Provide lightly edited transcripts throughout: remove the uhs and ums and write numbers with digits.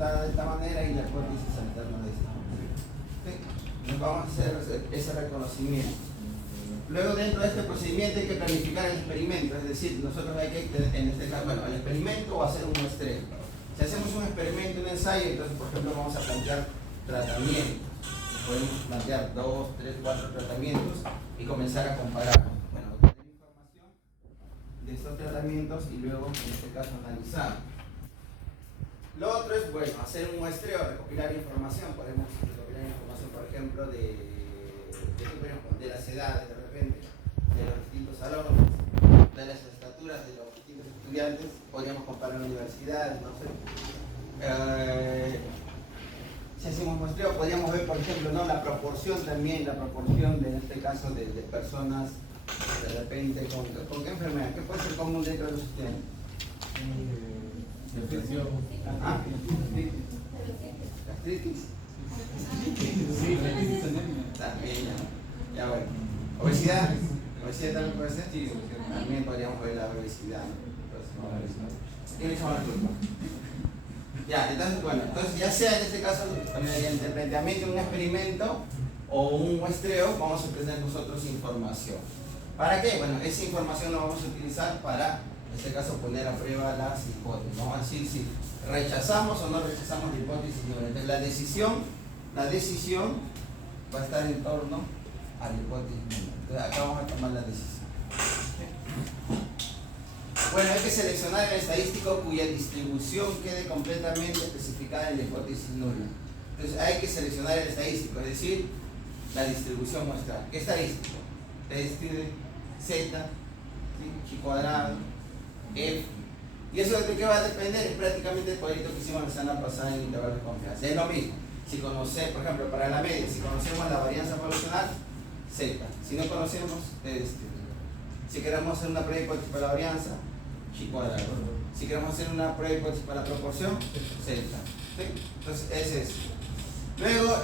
preguntada de esta manera y la hipótesis alterna de esta manera. ¿Sí? Entonces vamos a hacer ese reconocimiento. Luego, dentro de este procedimiento hay que planificar el experimento, es decir, nosotros hay que, en este caso, bueno, el experimento o hacer un muestreo. Si hacemos un experimento, un ensayo, entonces, por ejemplo, vamos a plantear tratamientos. Podemos plantear 2, 3, 4 tratamientos y comenzar a comparar. Bueno, obtener información de estos tratamientos y luego, en este caso, analizar. Lo otro es, bueno, hacer un muestreo, recopilar información. Podemos recopilar información, por ejemplo, de las edades, de repente, de los distintos salones, de las estaturas de los distintos estudiantes. Podríamos comparar universidades, no sé. Si hacemos muestreo, podríamos ver, por ejemplo, ¿no? La proporción también, en este caso, de personas, de repente, ¿con qué enfermedad? ¿Qué puede ser común dentro de los estudiantes? Depresión. Gastritis. Sí, También, ya bueno. Obesidad. ¿Obesidad también puede ser? Sí, también podríamos ver la obesidad. ¿Quién le echamos la culpa? Ya, entonces, bueno, ya sea en este caso, mediante el planteamiento de un experimento o un muestreo, vamos a obtener nosotros información. ¿Para qué? Bueno, esa información la vamos a utilizar para, en este caso, poner a prueba las hipótesis. Vamos a decir si rechazamos o no rechazamos la hipótesis. Entonces, la decisión va a estar en torno a la hipótesis. Entonces, acá vamos a tomar la decisión. Bueno, hay que seleccionar el estadístico cuya distribución quede completamente especificada en la hipótesis nula. Entonces hay que seleccionar el estadístico, es decir, la distribución muestral. ¿Qué estadístico? Z, ¿sí? Chi cuadrado, F. ¿Y eso de qué va a depender? Es prácticamente el cuadrito que hicimos la semana pasada en intervalos de confianza. Es lo mismo. Si conocemos, por ejemplo, para la media, si conocemos la varianza poblacional, Z. Si no conocemos, T distribuido. Si queremos hacer una prueba hipótesis para la varianza, Chi cuadrado. Si queremos hacer una prueba hipótesis para la proporción, Z. ¿Sí? Entonces, ese es. Luego,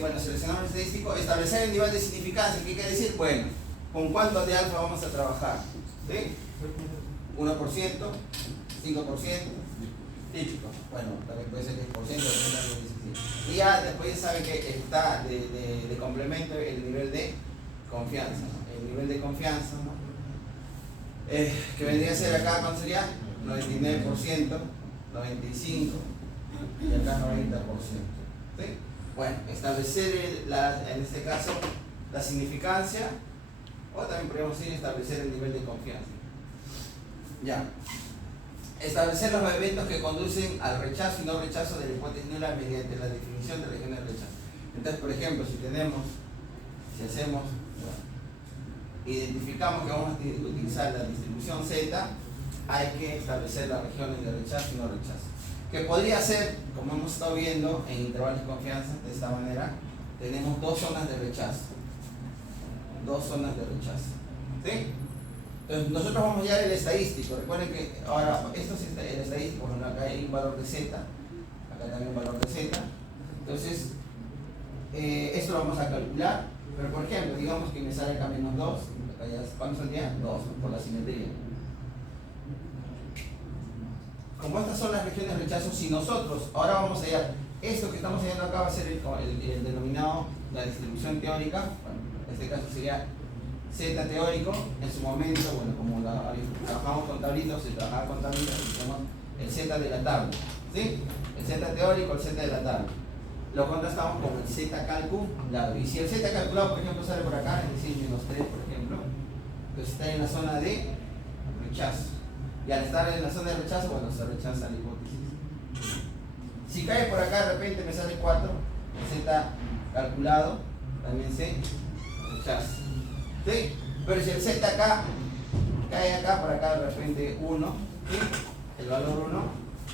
bueno, seleccionamos el estadístico, establecer el nivel de significancia. ¿Qué quiere decir? Bueno, ¿con cuánto de alfa vamos a trabajar? ¿Sí? 1%, 5%, típico. Bueno, también puede ser 10%, y ya después ya saben que está de complemento el nivel de confianza, ¿no? El nivel de confianza, ¿no? Que vendría a ser acá, ¿cuánto sería? 99%, 95% y acá 90%. ¿Sí? Bueno, establecer en este caso la significancia, o también podríamos decir establecer el nivel de confianza. Ya. Establecer los eventos que conducen al rechazo y no rechazo de la hipótesis nula mediante la definición de regiones de rechazo. Entonces, por ejemplo, si hacemos, identificamos que vamos a utilizar la distribución Z, hay que establecer las regiones de rechazo y no rechazo. Que podría ser, como hemos estado viendo en intervalos de confianza, de esta manera, tenemos dos zonas de rechazo. Dos zonas de rechazo. ¿Sí? Entonces, nosotros vamos a hallar el estadístico. Recuerden que ahora, esto es el estadístico. Bueno, acá hay un valor de Z, acá también un valor de Z. Entonces, esto lo vamos a calcular. Pero, por ejemplo, digamos que me sale acá menos 2. ¿Cuánto saldría? 2, por la simetría. Como estas son las regiones de rechazo, si nosotros ahora vamos a hallar esto que estamos hallando acá, va a ser el denominado, la distribución teórica. Bueno, en este caso sería Z teórico. En su momento, bueno, como trabajamos con tablitos, se trabajaba con tablitos, tenemos el Z de la tabla, ¿sí? El Z teórico, el Z de la tabla. Lo contrastamos con el Z calculado. Y si el Z calculado, por ejemplo, sale por acá, es decir, menos 3, por ejemplo, entonces está en la zona de rechazo. Y al estar en la zona de rechazo, bueno, se rechaza la hipótesis. Si cae por acá, de repente me sale 4, el Z calculado, también se rechaza. ¿Sí? Pero si el Z acá cae acá, por acá de repente 1, ¿sí? El valor 1,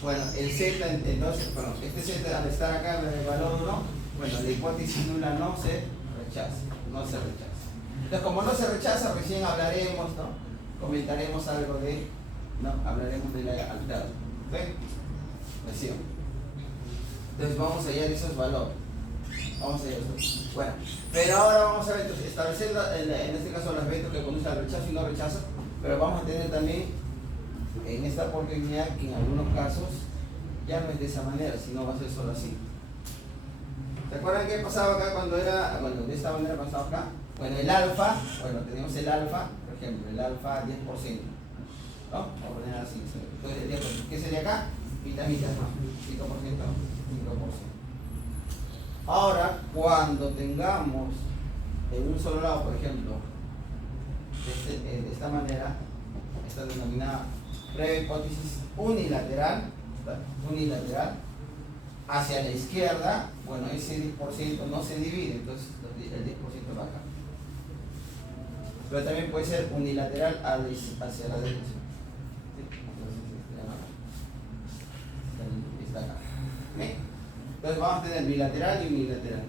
bueno, el Z, entonces, bueno, este Z al estar acá en el valor 1, bueno, la hipótesis nula no se rechaza, no se rechaza. Entonces, como no se rechaza, recién hablaremos, ¿no? Comentaremos algo de, ¿no? Hablaremos de la altura. ¿Sí? Recién. Entonces, vamos a hallar esos valores. Vamos a hallar esos. Bueno, pero ahora vamos a ver, entonces, establecer en este caso los eventos que conducen al rechazo y no rechazo, pero vamos a tener también en esta oportunidad que en algunos casos ya no es de esa manera, sino va a ser solo así. ¿Se acuerdan qué pasaba acá cuando era, bueno, de esta manera pasaba acá? Bueno, el alfa, bueno, tenemos el alfa, por ejemplo, el alfa 10%, ¿no? Vamos a poner así. Entonces, el 10%, ¿qué sería acá? Mitad, mitad, ¿no? 5%, 5%. Ahora, cuando tengamos en un solo lado, por ejemplo, de esta manera, esta denominada prueba hipótesis unilateral, hacia la izquierda, bueno, ese 10% no se divide, entonces el 10% baja. Pero también puede ser unilateral hacia la derecha. Entonces, está acá. Entonces vamos a tener bilateral y unilateral.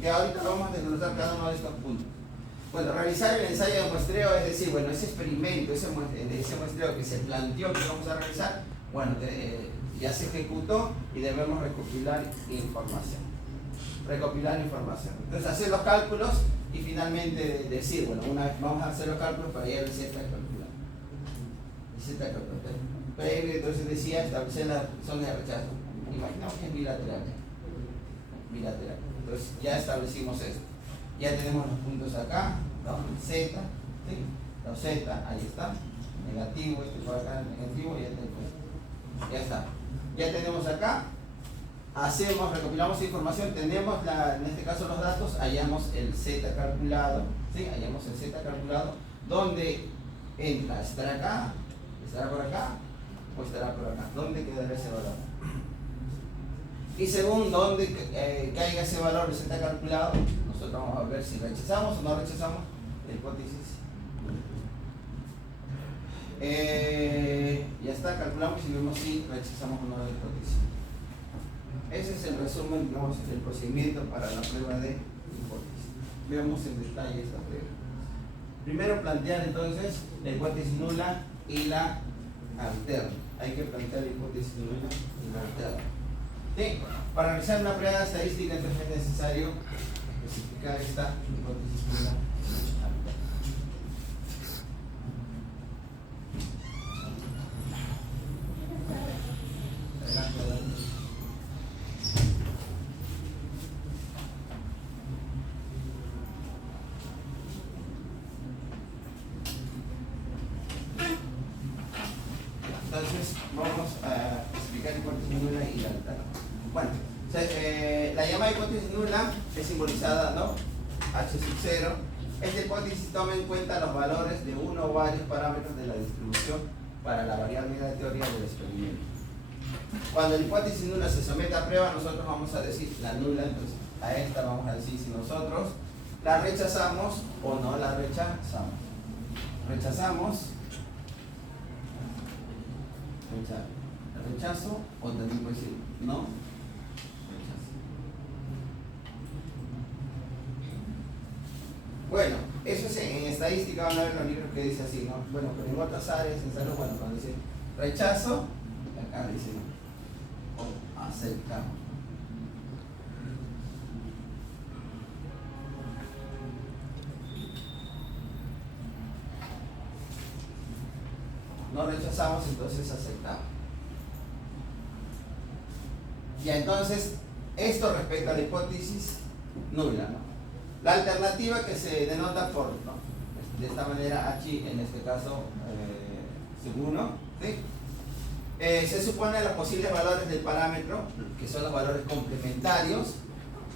Que ahorita vamos a desglosar cada uno de estos puntos. Bueno, realizar el ensayo de muestreo, es decir, bueno, ese experimento, ese muestreo que se planteó que vamos a realizar, bueno, ya se ejecutó y debemos recopilar información. Entonces hacer los cálculos y finalmente decir, bueno, una vez vamos a hacer los cálculos para llegar al Z calcular. Previo, entonces decía, establecer la zona de rechazo. Imaginamos que es bilateral. Entonces ya establecimos esto. Ya tenemos los puntos acá, ¿no? Z, ¿sí? Los Z, ahí está. Negativo, este por acá, negativo, ya está. Ya tenemos acá. Recopilamos información, tenemos en este caso los datos, hallamos el Z calculado, ¿sí? ¿Dónde entra? ¿Estará acá? ¿Estará por acá? ¿O estará por acá? ¿Dónde quedará ese valor? Y según dónde caiga ese valor de Z calculado, nosotros vamos a ver si rechazamos o no rechazamos la hipótesis. Ya está, calculamos y vemos si rechazamos o no la hipótesis. Ese es el resumen, digamos, del procedimiento para la prueba de hipótesis. Veamos en detalle esta prueba. Primero plantear entonces la hipótesis nula y la alterna. Hay que plantear la hipótesis nula y la alterna. ¿Sí? Para realizar una prueba estadística entonces es necesario especificar esta hipótesis nula y alterna. Adelante. Entonces vamos a explicar la hipótesis nula y la alterna. Bueno, la llamada hipótesis nula es simbolizada, ¿no? H sub 0. Esta hipótesis toma en cuenta los valores de uno o varios parámetros de la distribución para la variable de teoría del experimento. Cuando la hipótesis nula se somete a prueba, nosotros vamos a decir la nula, entonces a esta vamos a decir si nosotros la rechazamos o no la rechazamos. Rechazo o también puede decir no rechazo. Bueno, eso es en estadística, van a ver los libros que dice así, ¿no? Bueno, pero en otras áreas, en salud, bueno, cuando dice rechazo, acá dice no, o aceptamos. No rechazamos, entonces aceptamos. Ya, entonces, esto respecto a la hipótesis nula, ¿no? La alternativa que se denota por, ¿no? De esta manera, H, en este caso, sub 1, ¿sí? Se supone los posibles valores del parámetro, que son los valores complementarios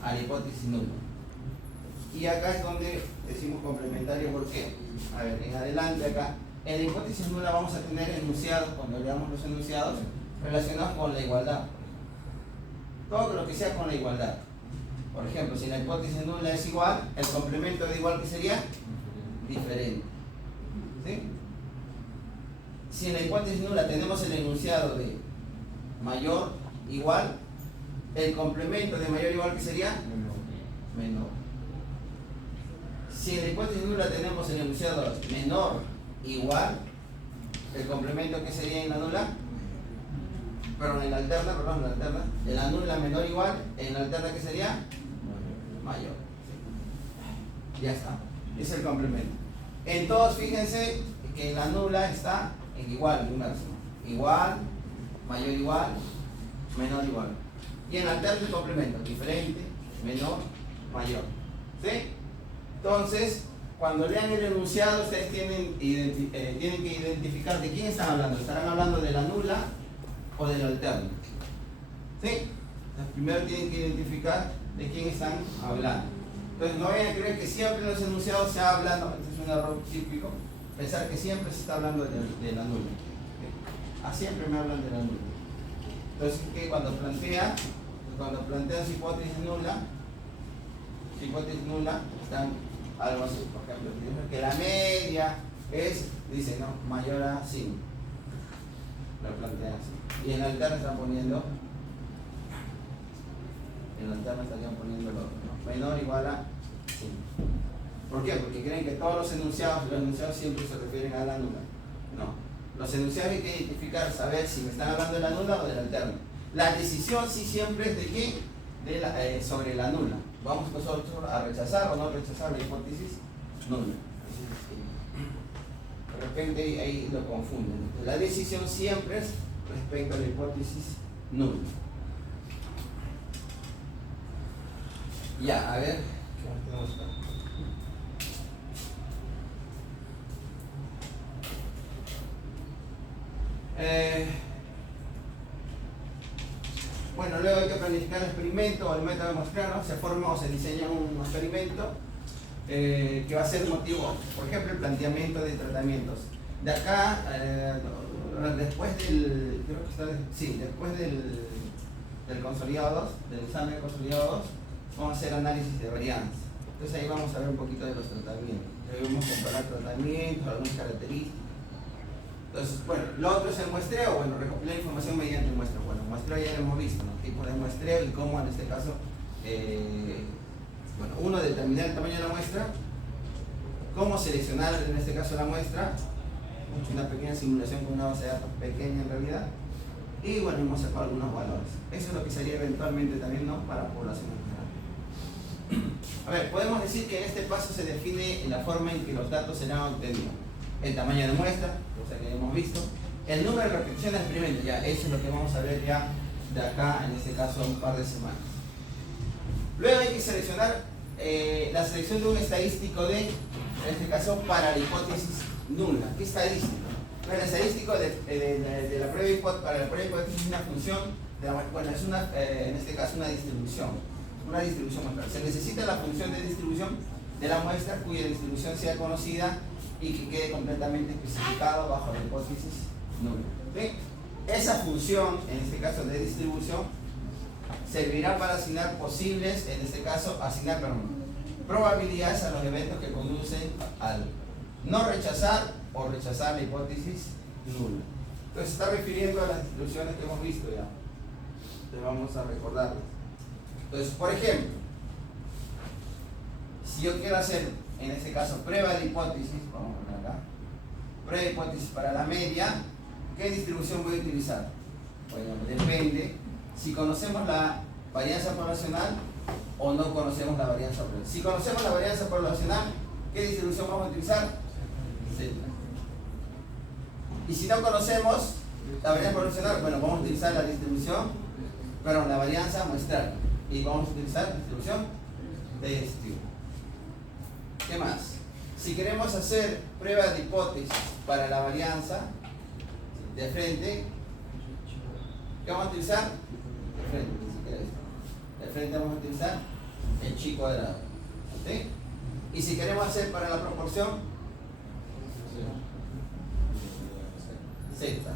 a la hipótesis nula. Y acá es donde decimos complementario, ¿por qué? A ver, en adelante acá. En la hipótesis nula vamos a tener enunciados, cuando leamos los enunciados, relacionados con la igualdad. Todo lo que sea con la igualdad. Por ejemplo, si la hipótesis nula es igual, el complemento de igual, ¿qué sería? Diferente. ¿Sí? Si en la hipótesis nula tenemos el enunciado de mayor, igual, el complemento de mayor, igual, ¿qué sería? Menor. Si en la hipótesis nula tenemos el enunciado menor, igual, el complemento que sería en la nula, en la alterna, en la nula menor igual, en la alterna que sería mayor. Ya está, es el complemento. En todos fíjense que en la nula está en igual, inverso. Igual, mayor igual, menor o igual. Y en alterno el complemento, diferente, menor, mayor. ¿Sí? Entonces, cuando lean el enunciado, ustedes tienen que identificar de quién están hablando. ¿Estarán hablando de la nula o del alterno? ¿Sí? Entonces, primero tienen que identificar de quién están hablando. Entonces, no vayan a creer que siempre en los enunciados se habla, no, este es un error típico, pensar que siempre se está hablando de la nula. ¿Sí? Siempre me hablan de la nula. Entonces, que cuando plantean su hipótesis nula, están algo así, por ejemplo, si dicen que la media es, dice, no, mayor a 5. Lo plantean así. Y en el alterno están poniendo, estarían poniendo lo otro, ¿no? Menor o igual a 5. ¿Por qué? Porque creen que todos los enunciados siempre se refieren a la nula. No. Los enunciados hay que identificar, saber si me están hablando de la nula o del alterno. La decisión sí siempre es de qué, sobre la nula. Vamos nosotros a rechazar o no rechazar la hipótesis nula. De repente ahí lo confunden. La decisión siempre es respecto a la hipótesis nula. Ya, a ver. ¿Qué más tenemos acá? Bueno, luego hay que planificar el experimento o el método de muestreo, ¿no? Se forma o se diseña un experimento que va a ser motivo, por ejemplo, el planteamiento de tratamientos. De acá, después del, creo que está, sí, después del consolidado 2, del examen de consolidado 2, vamos a hacer análisis de varianza. Entonces ahí vamos a ver un poquito de los tratamientos. Debemos comparar tratamientos, algunas características. Entonces, bueno, lo otro es el muestreo, bueno, recopilar información mediante muestreo. Bueno, muestreo ya lo hemos visto, ¿no? Tipo de muestreo y cómo en este caso, bueno, uno, determinar el tamaño de la muestra, cómo seleccionar en este caso la muestra, una pequeña simulación con una base de datos pequeña en realidad, y bueno, hemos sacado algunos valores. Eso es lo que sería eventualmente también, ¿no?, para población en general. A ver, podemos decir que en este paso se define la forma en que los datos serán obtenidos. El tamaño de muestra, cosa que hemos visto, el número de repeticiones del experimento, ya eso es lo que vamos a ver ya de acá, en este caso, un par de semanas. Luego hay que seleccionar la selección de un estadístico en este caso, para la hipótesis nula. ¿Qué estadístico? Bueno, el estadístico de la prueba para la prueba hipótesis es una función, bueno, es una, en este caso una distribución muestral. Se necesita la función de distribución de la muestra cuya distribución sea conocida y que quede completamente especificado bajo la hipótesis nula. ¿Sí? Esa función, en este caso de distribución, servirá para asignar posibles, en este caso, probabilidades a los eventos que conducen al no rechazar o rechazar la hipótesis nula. Entonces se está refiriendo a las distribuciones que hemos visto ya. Entonces vamos a recordarlas. Entonces, por ejemplo, si yo quiero hacer, en este caso, prueba de hipótesis, vamos a poner acá, prueba de hipótesis para la media, ¿qué distribución voy a utilizar? Bueno, depende si conocemos la varianza poblacional o no conocemos la varianza poblacional. Si conocemos la varianza poblacional, ¿qué distribución vamos a utilizar? Z. Y si no conocemos la varianza poblacional, bueno, vamos a utilizar la la varianza muestral. Y vamos a utilizar la distribución de este. ¿Qué más? Si queremos hacer pruebas de hipótesis para la varianza de frente, ¿qué vamos a utilizar? De frente, si quieres. De frente vamos a utilizar el chi cuadrado. ¿Sí? Y si queremos hacer para la proporción, Z.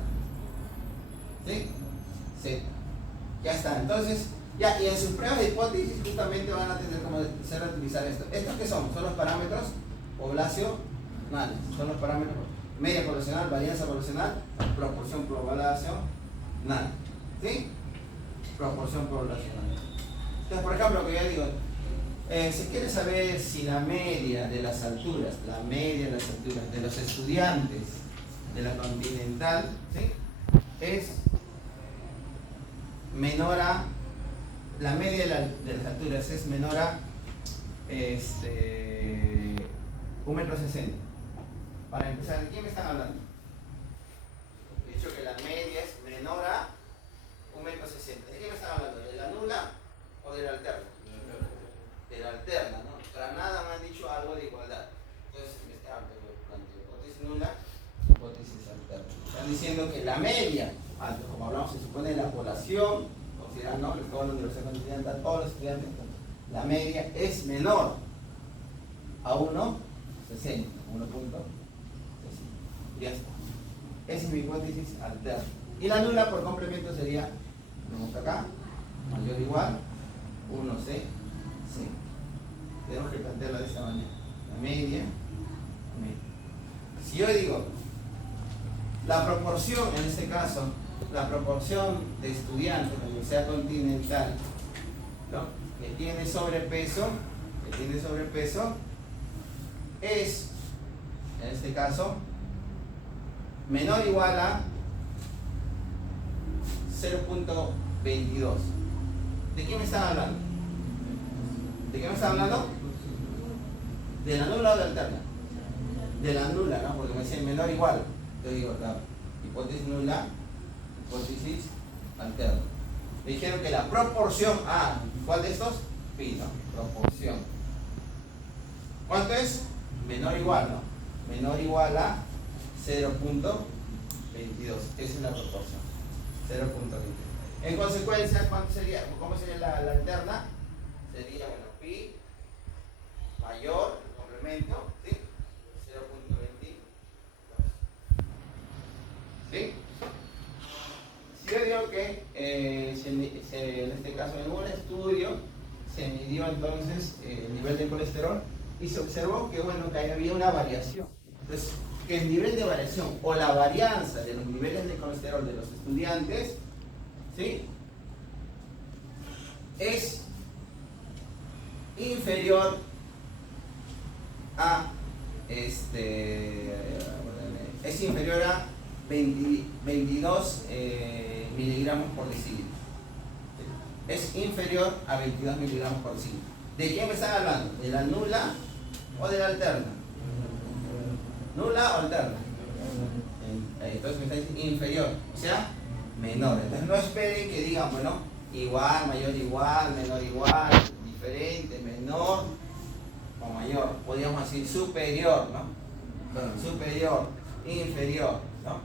¿Sí? Z. Ya está. Entonces, ya, y en sus pruebas de hipótesis justamente van a tener como hacer utilizar esto. ¿Estos qué son? Son los parámetros poblacionales. Son los parámetros media poblacional, varianza poblacional, proporción poblacional. ¿Sí? Proporción poblacional. Entonces, por ejemplo, lo que yo digo, se quiere saber si la media de las alturas, de los estudiantes de la Continental, ¿sí?, es menor a, la media de las alturas es menor a 1,60 m. Para empezar, ¿de quién me están hablando? He dicho que la media es menor a 1,60 m. evaluación, considerando que toda la Universidad Continental, a todos los estudiantes, la media es menor a 1.60, 1.60. Ya está. Esa es mi hipótesis alterna. Y la nula por complemento sería, tenemos acá, mayor o igual, 1C, C. Tenemos que plantearla de esta manera. La media. Si yo digo, la proporción, en este caso, la proporción de estudiantes de la Universidad Continental, ¿no?, que tiene sobrepeso, es, en este caso, menor o igual a 0.22. ¿De qué me están hablando? ¿De qué me están hablando? ¿De la nula o de la alterna? De la nula, ¿no? Porque me dicen menor o igual. Entonces digo, la hipótesis nula, hipótesis alterna. Me dijeron que la proporción a, ¿cuál de estos? Pi, ¿no? Proporción. ¿Cuánto es? Menor o igual, ¿no? Menor o igual a 0.22. Esa es la proporción. 0.22. En consecuencia, ¿cuánto sería? ¿Cómo sería la alterna? Sería, bueno, pi mayor, el complemento, ¿sí? 0.22. ¿Sí? Si yo digo que en este caso en un estudio se midió entonces el nivel de colesterol y se observó que, bueno, que había una variación. Entonces, que el nivel de variación o la varianza de los niveles de colesterol de los estudiantes, ¿sí?, es inferior a 22 miligramos por decilitro. Es inferior a 22 miligramos por decilitro. ¿De quién me están hablando? ¿De la nula o de la alterna? ¿Nula o alterna? Entonces me está diciendo inferior, o sea, menor. Entonces no esperen que digan, bueno, igual, mayor, igual, menor, igual, diferente, menor o mayor. Podríamos decir superior, ¿no? Superior, inferior, ¿no?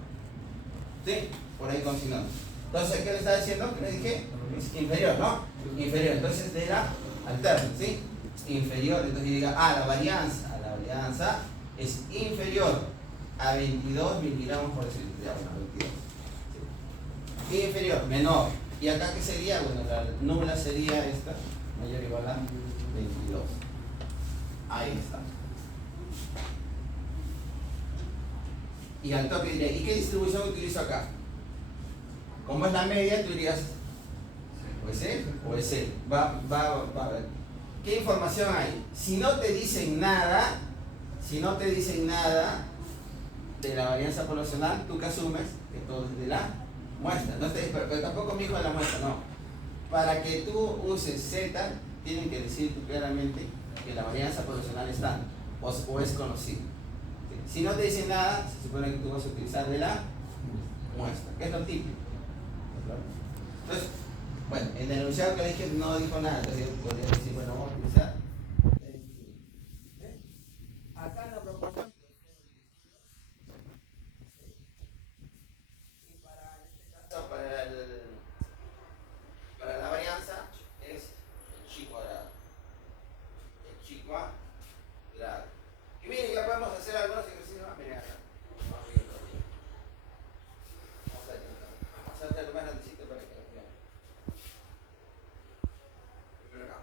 ¿Sí? Por ahí continuamos. Entonces, ¿qué le está diciendo? ¿Qué le dije? Es inferior, ¿no? Inferior. Entonces, de la alterna, ¿sí? Inferior. Entonces, diga, la varianza es inferior a 22 miligramos por decilitro. Ya, bueno, 22. ¿Sí? Inferior, menor. ¿Y acá qué sería? Bueno, la nula sería esta, mayor o igual a 22. Ahí está. Y al toque diré, ¿y qué distribución utilizo acá? Como es la media, tú dirías, o es E o es E. Va a ver. ¿Qué información hay? Si no te dicen nada de la varianza poblacional, ¿tú qué asumes? Que todo es de la muestra. No te, pero tampoco me dijo de la muestra, no. Para que tú uses Z, tienen que decir claramente que la varianza poblacional está o es conocida. Si no te dicen nada, se supone que tú vas a utilizar de la muestra, que es lo típico. Entonces, bueno, en el enunciado que le dije no dijo nada, entonces yo podría decir, bueno, vamos a utilizar. Acá en la proporción. Y para, en este caso, para la varianza es el chi cuadrado. El chi cuadrado. Y miren, ya podemos hacer algunos ejercicios más. Miren acá. Vamos a hacer lo más grandecito para que lo vean. Primero acá.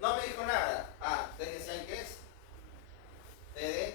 No me dijo nada. ¿Ustedes decían qué es? TD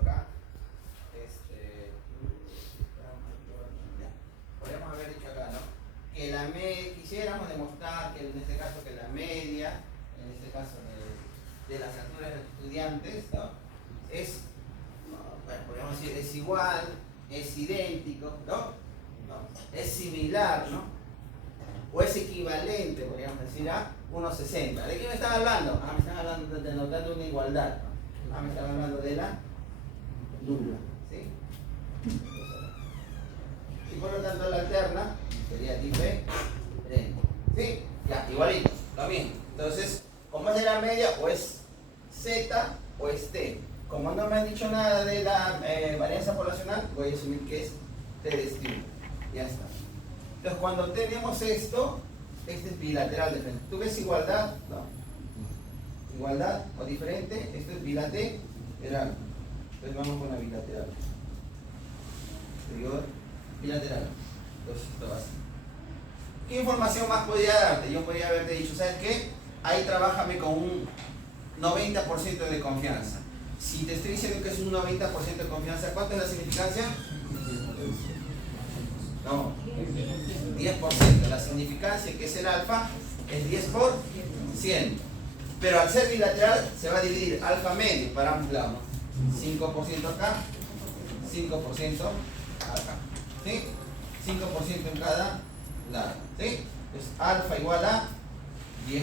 acá, ya, podríamos haber dicho acá, ¿no? Que la media, quisiéramos demostrar que en este caso que la media, en este caso de las alturas de los estudiantes, ¿no? Es, bueno, podríamos decir, es igual, es idéntico, ¿no? No, es similar, ¿no? O es equivalente, podríamos decir, a 1,60. ¿De qué me están hablando? Me están hablando de notar una igualdad. Me están hablando de la nula, ¿sí? Y por lo tanto la alterna sería diferente, ¿sí? Ya, igualito, lo mismo. Entonces, como es de la media, o es Z o es T. Como no me han dicho nada de la varianza poblacional, voy a asumir que es T de estímulo. Ya está. Entonces, cuando tenemos esto, este es bilateral de frente. ¿Tú ves igualdad? No. Igualdad o diferente, esto es bilateral. Entonces vamos con la bilateral. Exterior, bilateral. Entonces esto va así. ¿Qué información más podría darte? Yo podría haberte dicho, ¿sabes qué? Ahí trabájame con un 90% de confianza. Si te estoy diciendo que es un 90% de confianza, ¿cuánto es la significancia? No, 10%. La significancia, que es el alfa, es 10 por 100. Pero al ser bilateral se va a dividir alfa medio para ambos lados. 5% acá, 5% acá. ¿Sí? 5% en cada lado. ¿Sí? Entonces alfa igual a 10%.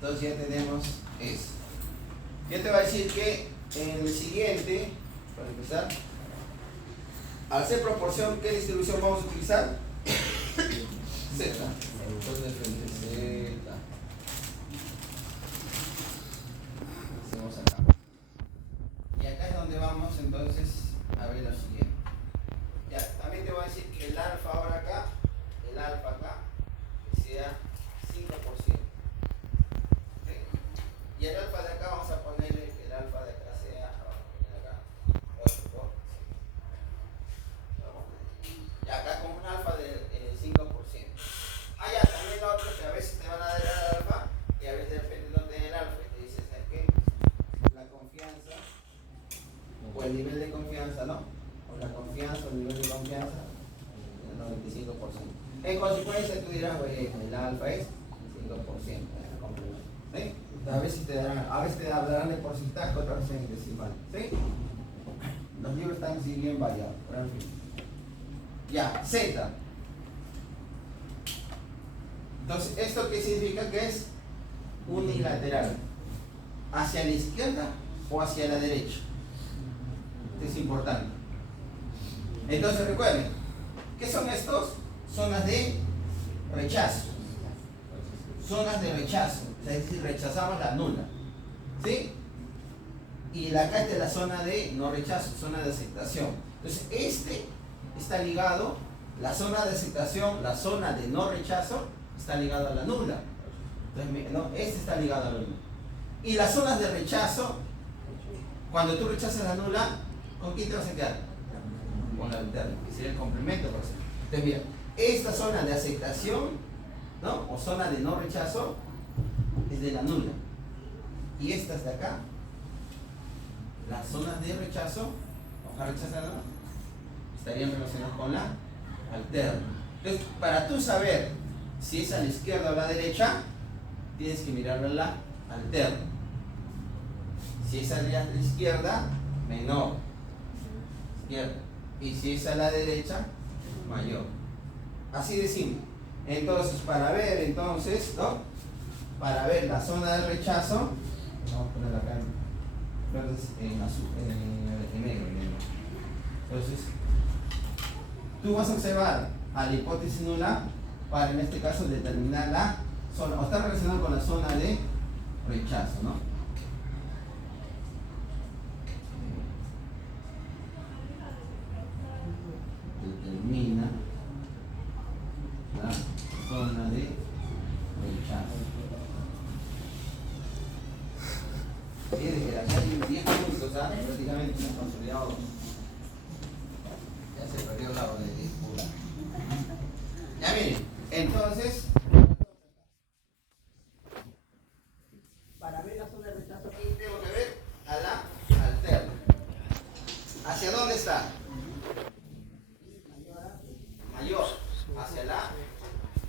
Entonces ya tenemos eso. Yo te voy a decir que en el siguiente, para empezar, al ser proporción, ¿qué distribución vamos a utilizar? Z. Entonces de frente Z. Hacemos acá. Y acá es donde vamos entonces a ver lo siguiente. Ya, también te voy a decir que el alfa ahora acá, el alfa acá, que sea 5%. Y el alfa de acá vamos a ponerle que el alfa de acá sea, vamos a poner acá 8 por 5. Y acá con un alfa del 5%. Ya, también lo otro que a veces te van a dar el alfa y a veces de repente no te den el alfa y te dices, ¿sabes qué? La confianza o el nivel de confianza, ¿no? O la confianza o el nivel de confianza, el 95%. En consecuencia tú dirás, oye, el alfa es 5%. ¿Sí? A veces te hablarán de porcentaje, otras veces en decimal. ¿Sí? Los libros están así bien variados, pero en fin. Ya, Z. Entonces, ¿esto qué significa? Que es unilateral. ¿Hacia la izquierda o hacia la derecha? Esto es importante. Entonces, recuerden, ¿qué son estos? Zonas de rechazo. Zonas de rechazo. Es decir, rechazamos la nula. ¿Sí? Y acá está la zona de no rechazo, zona de aceptación. Entonces, este está ligado, la zona de aceptación, la zona de no rechazo, está ligado a la nula. Entonces, no, este está ligado a la nula. Y las zonas de rechazo, cuando tú rechazas la nula, ¿con quién te vas a quedar? Con la alterna, que sería el complemento. Entonces, mira, esta zona de aceptación, ¿no? O zona de no rechazo, es de la nula. Y estas de acá, las zonas de rechazo, o rechazada, estarían relacionadas con la alterna. Entonces, para tú saber si es a la izquierda o a la derecha, tienes que mirarlo a la alterna. Si es a la izquierda, menor. Izquierda. Y si es a la derecha, mayor. Así de simple. Entonces, para ver, entonces, ¿no? Para ver la zona de rechazo, vamos a poner acá en azul, en negro. Entonces, tú vas a observar a la hipótesis nula para, en este caso, determinar la zona, o está relacionado con la zona de rechazo, ¿no? Determina la zona de rechazo. Fíjense que acá hay 10 puntos, prácticamente hemos consolidado. Ya se perdió la hora de disputa. Ya miren, entonces hacia la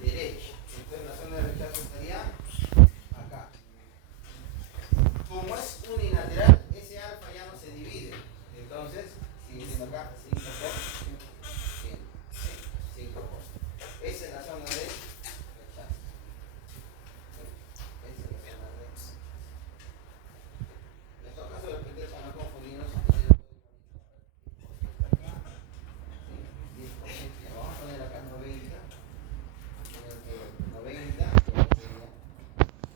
derecha. Entonces la zona de rechazo estaría acá. Como es unilateral, ese alfa ya no se divide. Entonces, sigue siendo acá 5 por 5 por. Esa es la zona de rechazo. Esa es la zona de rechazo. En estos casos, de repente, para no confundirnos, vamos a poner acá 90. 90,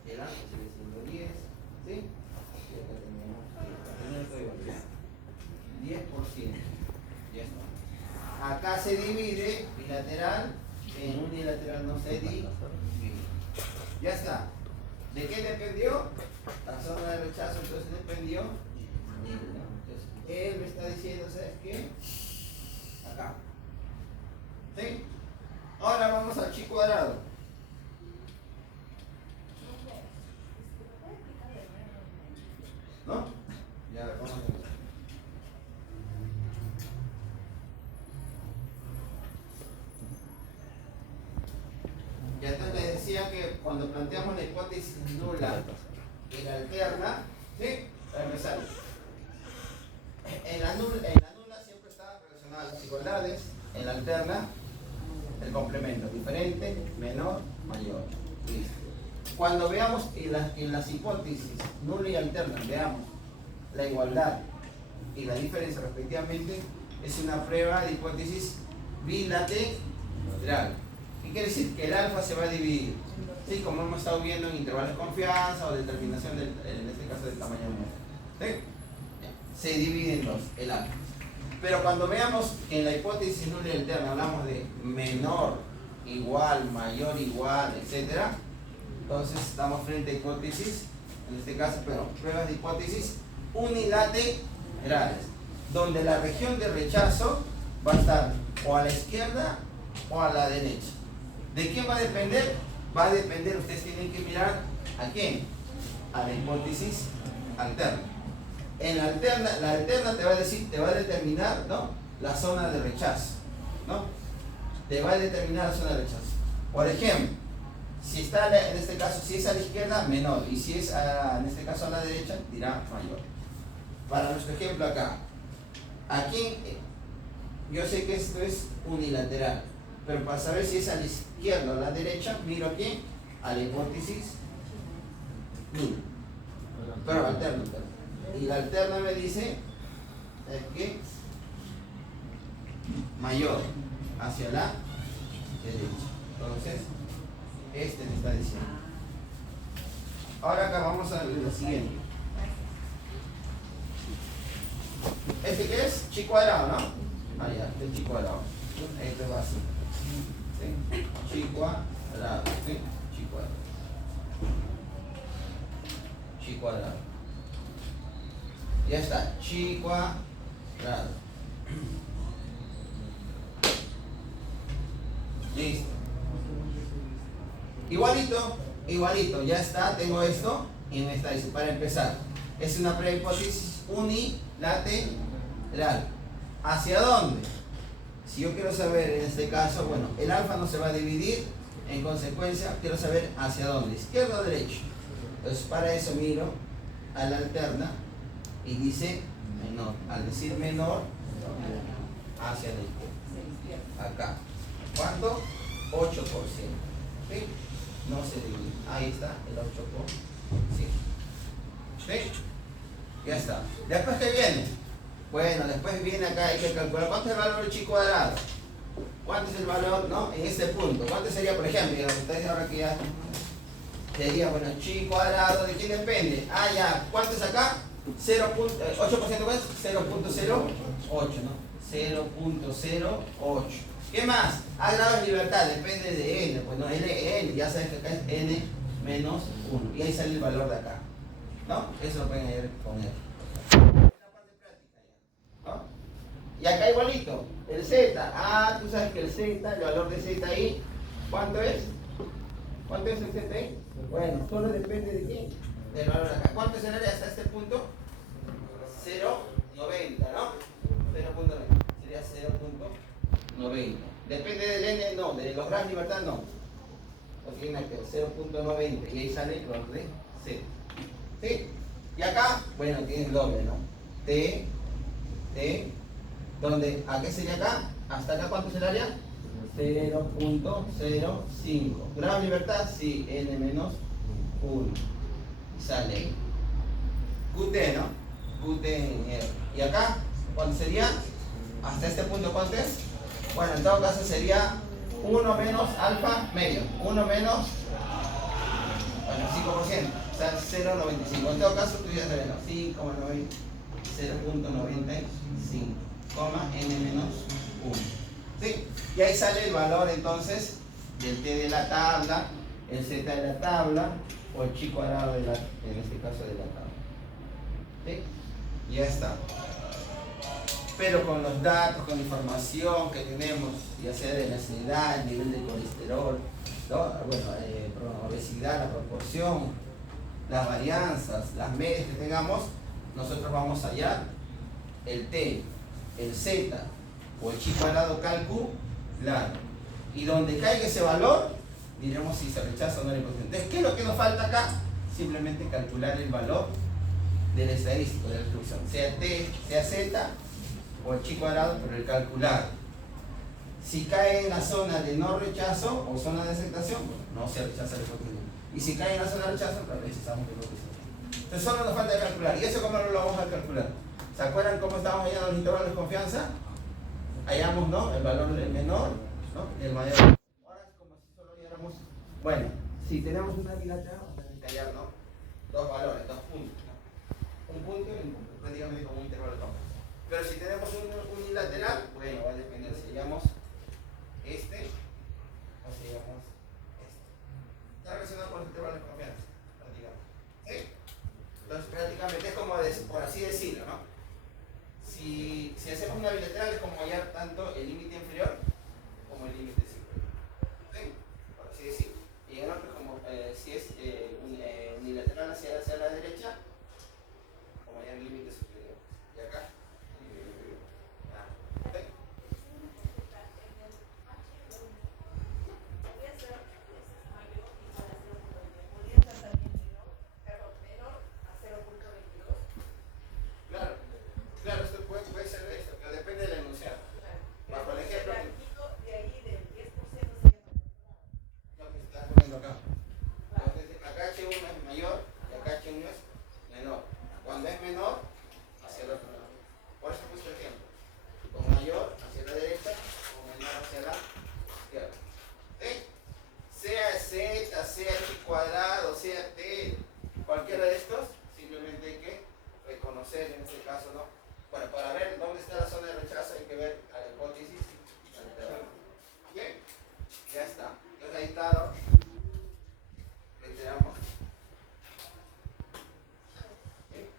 el alfa sigue siendo 10, ¿sí? Y acá tenemos 10%. Ya está. Acá se divide bilateral, en unilateral no se divide. Ya está. ¿De qué dependió? La zona de rechazo entonces dependió. Entonces, él me está diciendo, ¿sabes qué? Acá. ¿Sí? Ahora vamos al chi cuadrado. ¿No? Ya, vamos a ver. Ya entonces les decía que cuando planteamos la hipótesis nula y la alterna, ¿sí? Para empezar. En la nula siempre está relacionada a las igualdades, en la alterna el complemento, diferente, menor, mayor. Listo. Cuando veamos en las hipótesis nula y alterna, veamos la igualdad y la diferencia respectivamente, es una prueba de hipótesis bilateral. ¿Qué quiere decir? Que el alfa se va a dividir, ¿sí? Como hemos estado viendo en intervalos de confianza o determinación, en este caso del tamaño número. ¿Sí? Se divide en dos, el alfa. Pero cuando veamos que en la hipótesis nula y alterna hablamos de menor, igual, mayor, igual, etc., entonces estamos frente a hipótesis, en este caso, pero pruebas de hipótesis unilaterales, donde la región de rechazo va a estar o a la izquierda o a la derecha. ¿De quién va a depender? Va a depender, ustedes tienen que mirar a quién, a la hipótesis alterna. En la alterna te va a decir, te va a determinar, ¿no?, la zona de rechazo, ¿no? Te va a determinar la zona de rechazo. Por ejemplo, si está en este caso, si es a la izquierda, menor, y si es en este caso a la derecha, dirá mayor. Para nuestro ejemplo acá, aquí yo sé que esto es unilateral, pero para saber si es a la izquierda o a la derecha, miro aquí a la hipótesis nula, pero alterna. Y la alterna me dice que mayor hacia la derecha. Entonces, este me está diciendo. Ahora acá vamos a lo siguiente. ¿Este qué es? Chi cuadrado, ¿no? Ah, ya, este es chi cuadrado. Este va así. ¿Sí? Chi cuadrado. ¿Sí? Chi cuadrado. Chi cuadrado. Ya está. Chi cuadrado. Listo. Igualito, ya está, tengo esto y me está diciendo, para empezar, es una prueba de hipótesis unilateral. ¿Hacia dónde? Si yo quiero saber en este caso, bueno, el alfa no se va a dividir, en consecuencia quiero saber hacia dónde, izquierda o derecha. Entonces para eso miro a la alterna y dice menor. Al decir menor, hacia la izquierda. Acá. ¿Cuánto? 8%. ¿Sí? No se divide. Ahí está, el 8%. ¿Sí? Ya está. ¿Después qué viene? Bueno, después viene acá, hay que calcular cuánto es el valor del chi cuadrado. ¿Cuánto es el valor, no? En este punto. ¿Cuánto sería, por ejemplo? Y ustedes ahora que ya sería, bueno, chi cuadrado, ¿de quién depende? Ah, ya. ¿Cuánto es acá? 8% ¿cuál es? 0.08, ¿no? 0.08. ¿Qué más? A grado de libertad, depende de n. Pues no, n, ya sabes que acá es n menos 1. Y ahí sale el valor de acá. ¿No? Eso lo pueden ir poner. ¿No? Y acá igualito, el z. Ah, tú sabes que el z, el valor de z ahí, ¿cuánto es? ¿Cuánto es el z ahí? Bueno, solo depende de quién. Del valor de acá. ¿Cuánto es el área hasta este punto? 0.90, ¿no? 0.90. Sería 0.90. Depende del n, no, de los grados de libertad no. Lo tiene aquí, 0.90 y ahí sale los de 0. ¿Sí? Y acá, bueno, tiene el doble, ¿no? T, donde, ¿a qué sería acá? ¿Hasta acá cuánto es el área? 0.05. Grado de libertad, sí, n menos 1. Sale ahí. QT, ¿no? QT en R. ¿Y acá? ¿Cuánto sería? Hasta este punto, ¿cuánto es? Bueno, en todo caso sería 1 menos alfa medio. 1 menos, bueno, 5%. O sea, 0.95. En todo caso, tú ya sabes, 0.95, n menos 1. ¿Sí? Y ahí sale el valor entonces del t de la tabla, el z de la tabla o el chi cuadrado de la, en este caso de la tabla. ¿Sí? Ya está. Pero con los datos, con la información que tenemos, ya sea de la edad, el nivel de colesterol, ¿no? Bueno, obesidad, la proporción, las varianzas, las medias que tengamos, nosotros vamos a hallar el t, el z o el chi cuadrado calcular. Y donde caiga ese valor, diremos si se rechaza o no la hipotenusa. Entonces, ¿qué es lo que nos falta acá? Simplemente calcular el valor del estadístico de la distribución, sea t, sea z o el chi cuadrado, pero el calcular. Si cae en la zona de no rechazo o zona de aceptación, no se rechaza la hipotenusa. Y si cae en la zona de rechazo, pues rechazamos la hipotenusa. Entonces solo nos falta calcular. ¿Y eso cómo lo vamos a calcular? ¿Se acuerdan cómo estábamos hallando los intervalos de confianza? Hallamos, ¿no? El valor del menor, ¿no? Y el mayor. Ahora es como si solo halláramos. Bueno, si tenemos una bilateral, vamos a tener que hallar, ¿no? Dos valores, dos puntos, ¿no? Un punto y un punto, prácticamente como un intervalo de confianza. Pero si tenemos un unilateral, bueno, va a depender si hallamos este o si hallamos este. Está relacionado con los intervalos de confianza, prácticamente. ¿Sí? Entonces, prácticamente es como, por así decirlo, ¿no? Si hacemos una bilateral es como hallar tanto el límite inferior como el límite superior. ¿Sí? Por así decirlo. Y en otro, como si es unilateral hacia la derecha, como hallar el límite superior. Y acá. Claro, esto puede ser esto, pero depende del enunciado. Por ejemplo, lo que está poniendo acá. Entonces, acá H1 es mayor y acá H1 es menor. Cuando es menor, hacia el otro lado. Por eso puse el ejemplo. Con mayor hacia la derecha, con menor hacia la izquierda. ¿Sí? Sea Z, sea X cuadrado, sea T, cualquiera de estos, simplemente hay que reconocer en este caso, ¿no? Bueno, para ver dónde está la zona de rechazo hay que ver a la hipótesis alterna. Bien, ya está. Entonces ahí está, ¿no? Reiteramos. Bien.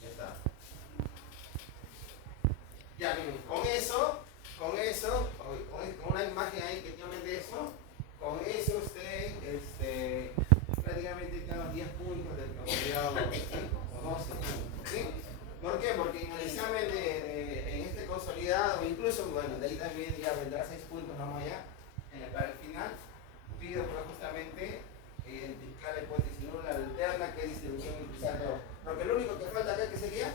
Ya está. Ya, miren, con una imagen ahí que tiene de eso, con eso usted prácticamente tiene los 10 puntos del consolidado, o 12 puntos. ¿Sí? ¿Por qué? Porque en el examen en este consolidado, incluso, bueno, de ahí también ya vendrá 6 puntos, vamos allá, para el final, pido pues, justamente identificar la hipótesis nula alterna, qué distribución utilizar, porque lo único que falta acá, ¿qué sería?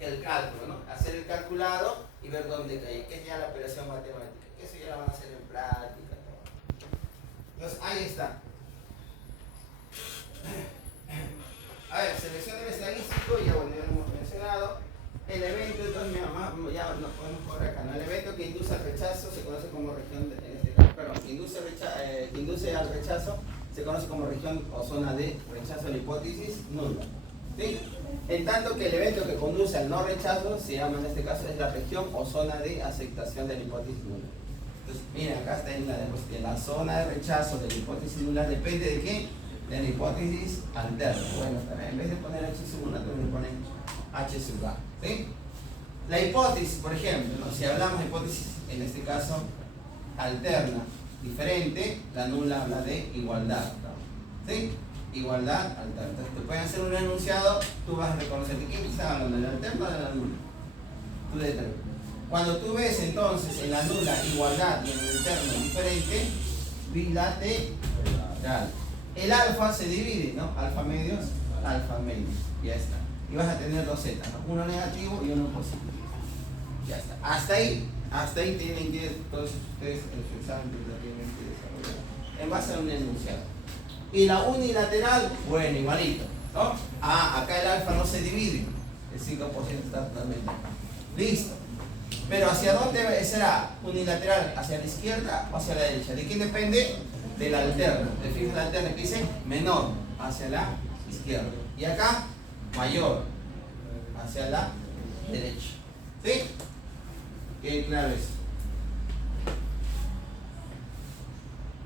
El cálculo, ¿no? Hacer el calculado y ver dónde cae, que es ya la operación matemática, que eso ya la van a hacer en práctica. Entonces, ahí está. A ver, selección del estadístico, ya bueno, ya lo hemos mencionado. El evento, entonces ya lo podemos correr acá, ¿no? El evento que induce al rechazo se conoce como región, en este caso, perdón, que induce al rechazo se conoce como región o zona de rechazo de la hipótesis nula. ¿Sí? En tanto que el evento que conduce al no rechazo se llama en este caso es la región o zona de aceptación de la hipótesis nula. Entonces, miren, acá está en la zona de rechazo de la hipótesis nula, depende de qué? De la hipótesis alterna. Bueno, también en vez de poner H sub 1, también ponen H sub A. ¿Sí? La hipótesis, por ejemplo, ¿no? Si hablamos de hipótesis, en este caso, alterna, diferente, la nula habla de igualdad. ¿Sí? Igualdad alterna. Entonces te pueden hacer un enunciado, tú vas a reconocer de quién está hablando, de la alterna o de la nula. Tú determinas. Cuando tú ves entonces en la nula igualdad y en el interno diferente, bilateral. El alfa se divide, ¿no? Alfa medios, alfa medios. Ya está. Y vas a tener dos zetas, ¿no? Uno negativo y uno positivo. Ya está. Hasta ahí tienen que todos ustedes en su examen relativamente desarrollado. En base a un enunciado. Y la unilateral, bueno, igualito, ¿no? Ah, acá el alfa no se divide. El 5% está totalmente. Listo. Pero ¿hacia dónde será? Unilateral, ¿hacia la izquierda o hacia la derecha? ¿De quién depende? Del alterno. ¿Te fijas el alterno que dice? Menor, hacia la izquierda. Y acá, mayor, hacia la derecha. ¿Sí? ¿Qué claro es?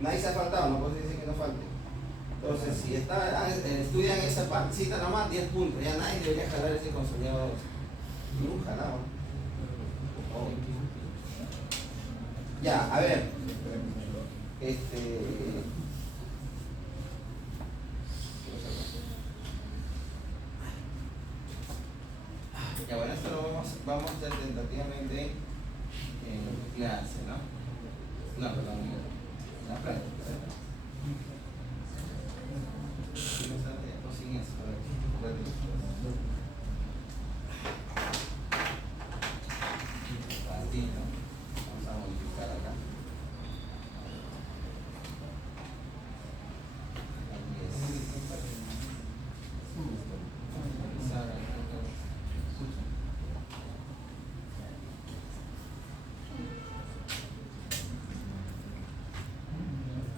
Nadie se ha faltado, no puedo decir que no falte. Entonces, si estudian esa partecita nomás, 10 puntos. Ya nadie debería jalar ese consolidado. Nunca jalado. Ya, a ver. Ya bueno, esto lo vamos a hacer tentativamente en clase, ¿no? No, perdón, en la práctica. No sin eso, a ver.